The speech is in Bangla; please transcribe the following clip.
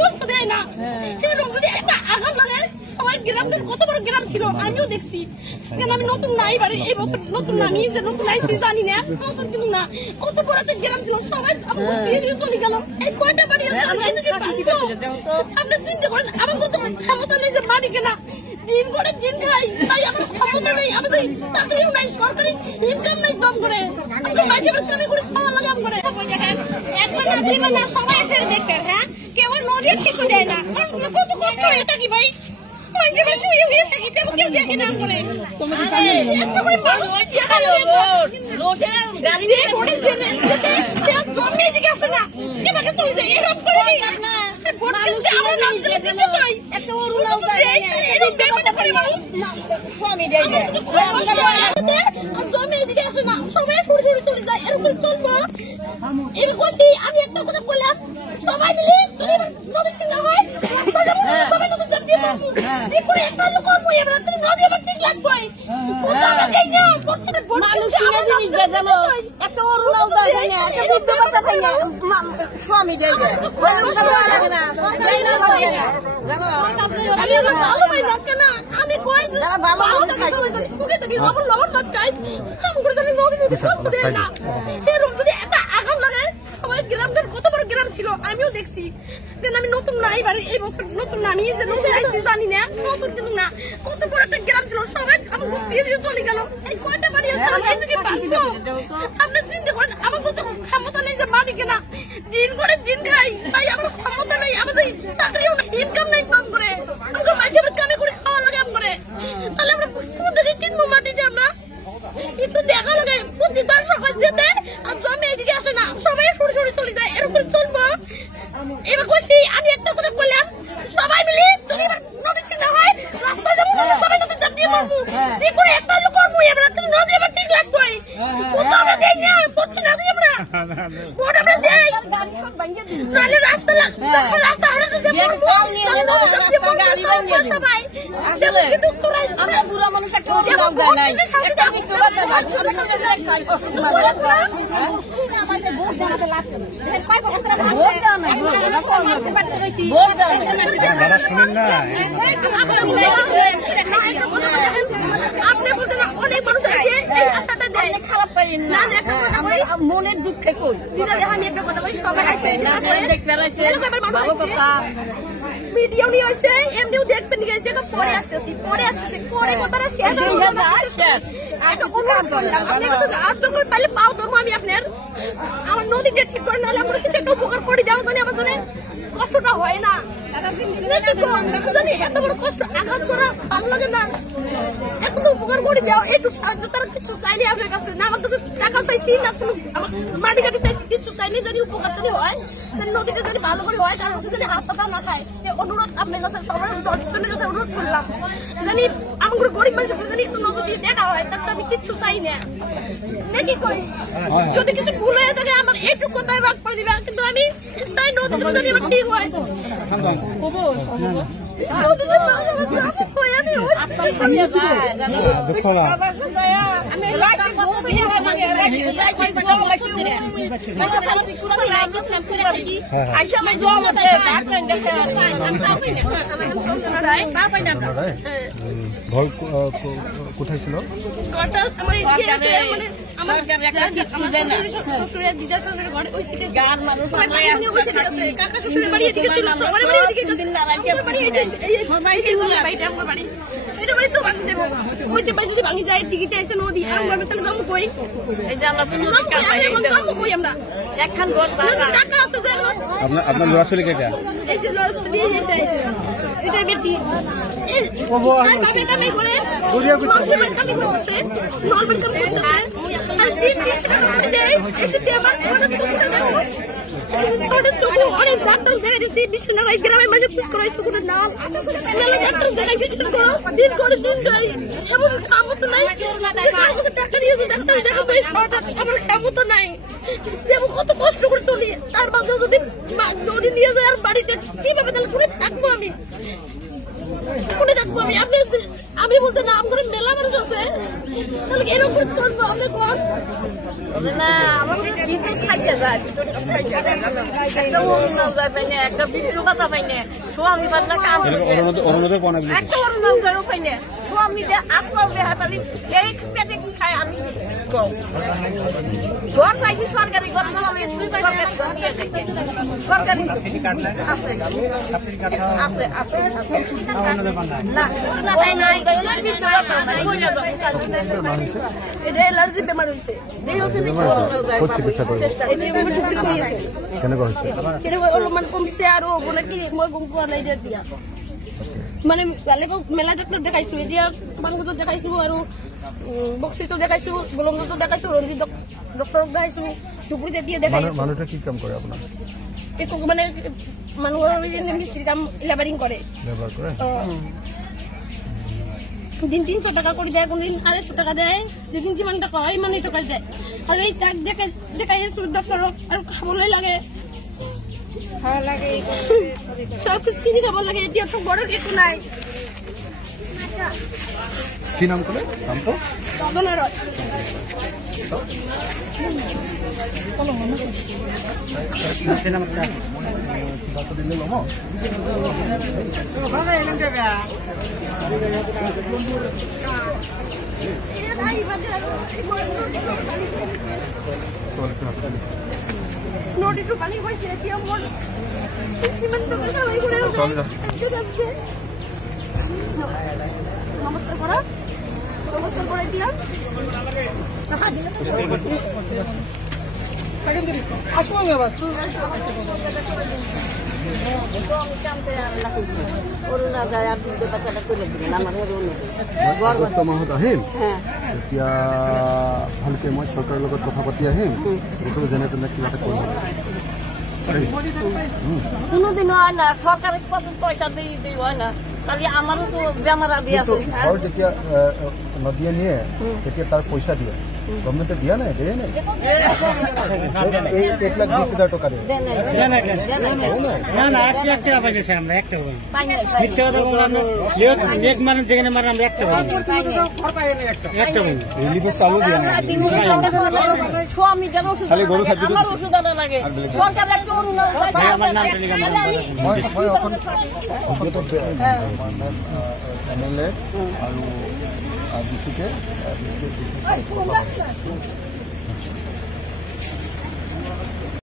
কষ্ট দেয় না। এরকম যদি একটা আঘাত লাগে সবাই গ্রামটা কত বড় গ্রাম ছিল আমিও দেখছি। কেন আমি নতুন না এবারে এই বছর নতুন না, আমি যে নতুন আইসি জানি না, নতুন কিন্তু না, কত বড় একটা গ্রাম ছিল সবাই চলে গেল। এই কয়টা বাড়ি আছে আপনি চিন্তা করেন। আমার মতো ক্ষমতা নেই যে বাড়ি কেনা, দিন করে দিন খাই, তাই আমার ক্ষমতা নেই, আমি তো চাকরিও নাই, সরকারি ইনকাম নাই, দম করে আমাকে মাঝে মাঝে কামে করে খাওয়া লাগে আম করে। একবার না দুইবার না সবাই এসে দেখবেন, হ্যাঁ কেউ নদী ঠিক দেয় না, কত কষ্ট হয়ে থাকি ভাই, কেউ দেখে না করে জমিয়ে দিকে আসে না এভাবে চলে যায় এরকম করে জমিয়ে দিকে আসে না, সবাই সরে সরে চলে যায়, এরকম চলবো। এবার বলছি আমি একটা কথা বললাম, সবাই মিলে যদি নদী কিনা হয় সবাই নদী চাপ দিয়ে যে করে একটা লোক করবো এবার তুমি নদী আবার ঠিক লাগবে মানুষ একটা অরুণাল দেয় না, একটা বুদ্ধ বাচ্চা পাই না, স্বামী দেয় না, ভালো পাই না কেন আমি কই সুখে থাকি লবণ লবণ ভাত খাই আমি করে জানি নদী নদী কষ্ট দেয় না। এরকম যদি একটা আঘাত লাগে সবাই গ্রামটার কত বড় গ্রাম ছিল আমিও দেখছি। আমি নতুন না এবারে এই বছর নতুন না, আমি যে নতুন আইসি জানি না, নতুন কিন্তু না, কত বড় একটা গ্রাম ছিল সবাই আমার দিয়ে চলে গেল। এই কয়টা বাড়ি আছে আপনি চিন্তা করেন। আমার মতো ক্ষমতা নেই যে বাড়ি কেনা, দিন করে দিন খাই, তাই আমার ক্ষমতা নেই, আমাদের চাকরিও নাই, ইনকাম নেই, কম করে আমাকে মাঝে মাঝে কামে করে খাওয়া লাগে আম করে। তাহলে আমরা কোথেকে কিনবো মাটিতে? আমরা একটু দেখা লাগে প্রতিবার সকাল যেতে আর জমে এদিকে আসে না, সবাই সরে সরে চলে যায়, এরকম চলবো। এবার বলছি আমি একটা কথা বললাম, সবাই মিলে যদি এবার নদী কিনা হয় রাস্তায় যাবো, সবাই নদী চাপ দিয়ে মারবো, যে করে একটা লোক করবো এবার তুমি নদী আবার ঠিক লাগবে। আমরা দেই না ভোট কিনা দিই, আমরা ভোট আমরা দেই, নাহলে রাস্তা রাস্তা হারাতে যাবো সবাই। কিন্তু আমরা বুড়া মানুষ একটা ভোট আপনি বলছেন অনেক মানুষ আছে এই আশাটা দেয়, খারাপ পাই না মনের দুঃখে কই আমি একটা কথা বলি, সবাই আসে ভিডিও নিয়ে হয়েছে এমনিও দেখবেন গেছে, পরে আসতেছি পরে কথাটা শেয়ার একটা অনুরোধ করলাম আপনার কাছে, আর যখন পাইলে পাও ধরবো আমি আপনার, আমার নদীটা ঠিক করে নাহলে আমরা কিছু একটা উপকার করে দেওয়া জানি আমার জন্য কষ্টটা হয় না। জানি এত বড় কষ্ট আঘাত করা ভালো লাগে না, এখন তো উপকার করে দেওয়া একটু সাহায্য তারা কিছু চাইলে আপনার কাছে, না আমার কাছে টাকা চাইছি না কোনো মাটি কাটি চাইছি, কিছু চাইলে যদি উপকার যদি হয় নদীটা যদি ভালো করে হয় তার কাছে যদি হাত পাতা না খায়, অনুরোধ আপনার কাছে সবার দশজনের কাছে অনুরোধ করলাম জানি আমার গরিব মানুষের জানি একটু নজর দিয়ে দেখা হয়, তাছাড়া আমি কিচ্ছু চাই না। দেখি কই যদি কিছু ভুল হয়ে থাকে আমার একটু কোথায় ভাগ করে দিবে, কিন্তু আমি চাই নদীতে যদি আমার ঠিক হয়। কোথায় ছিল? আমার শ্বশুরের দিদা শ্বশুরের ঘরে ওই থেকে গান মানুষ কাকা শ্বশুরের বাড়ি এদিকে ছিল, সবার বাড়ি এদিকে বাড়ি এটা বাড়ি তো ভাঙি যাবো, ওইটা বাড়ি যদি ভাঙি যায় দিঘিতে এসে নদী আমি তাহলে যাবো কই? যাবো কই আমরা? একখান টাকা আছে যে আপনার লড়া ছেলে কেটা? এই যে লড়া ছেলে এটা বেটি কামে করে মানুষের কামে করতেছে, নলবের কামে করতেছে, আর দিন দিন সেটা করে দেয়। এতে আমার ছোট চোখ অনেক ডাক্তার দেখা দিচ্ছি, বিশ্বনাথ গ্রামের মাঝে পুজ করাই চোখ নাল নালে ডাক্তার দেখা বিশ্বাস করো দিন করে এমন ক্ষমতা নাই, টাকা দিয়ে ডাক্তার দেখাবো আমার ক্ষমতা নাই, দেবো কত কষ্ট করে চলি, তার মাঝে যদি নদী নিয়ে যায় আর বাড়িতে কিভাবে তাহলে করে থাকবো আমি। কোনে দেখবো আমি বলতে নাম করে মেলা মানুষ আছে তাহলে এরকম করে চলবো আমি কোন না আমার কিন্তু খাইতে যায় একটা অরুণাল যায় পাইনে একটা বিদ্যুৎ কথা পাইনে স্বামী বাদলা কাম একটা অরুণাল যায় পাইনে স্বামী যে আত্মা বেহাতালি এই পেটে কি খায় আমি ঘর পাইছি সরকারি ঘর সরকারি আছে আছে না নাই এটা অ্যালার্জি বেমার হয়েছে মানে কমছে আরো কি মই গম পোৱা নাই দিয়া মানে মেলা ডাক্তৰ দেখাইছো এতিয়া বাংলাদেশত দেখাইছো আৰু বক্সিতো দেখাইছো গোলমতো দেখাইছো ৰঞ্জিত ডক্টৰক দেখাইছো টুকুৰিতে দিয়ে দেখাইছো মানুহটা কি কাম কৰে আপোনাৰ একো মানে মানুহৰ মিস্ত্রি কাম লেবারিং করে দিন 300 টাকা করে দেয় কোনদিন 250 টাকা দেয় যেদিন যেমন টাকা হয় মানে টাকা দেয় আর এই তাক দেখাইছো ডক্টরক আর খাবলৈ লাগে সব কিছু কিনে খাব লাগে এতিয়া তো বড় কিছু নাই কি নাম করে নাম তো গগনারত নদীটো পানী হৈছে এতিয়া মোৰ কিমান টকা কামাই কৰে নমস্কাৰ কৰা এতিয়া আসবো আমি আবার আগষ্ট মাহত আহিম এতিয়া ভালকে মই চৰকাৰৰ লগত কথা পাতি আহিম যেনে তেনে কিবা এটা কৰিব কোনোদিন হয় না সরকারের কত পয়সা দিয়ে হয় না তাহলে আমারও তো বেমার আদি আছে ঘর যেতিয়া নদীয়ে নিয়ে তেতিয়া তার পয়সা দিয়ে গভর্নমেন্টে দিয়া নাই দিয়ে নাই 1,20,000 টাকা দিয়ে চালু দিয়ে আমার ওষুধ আনা লাগে সরকার একটা MLA আৰু বেছিকে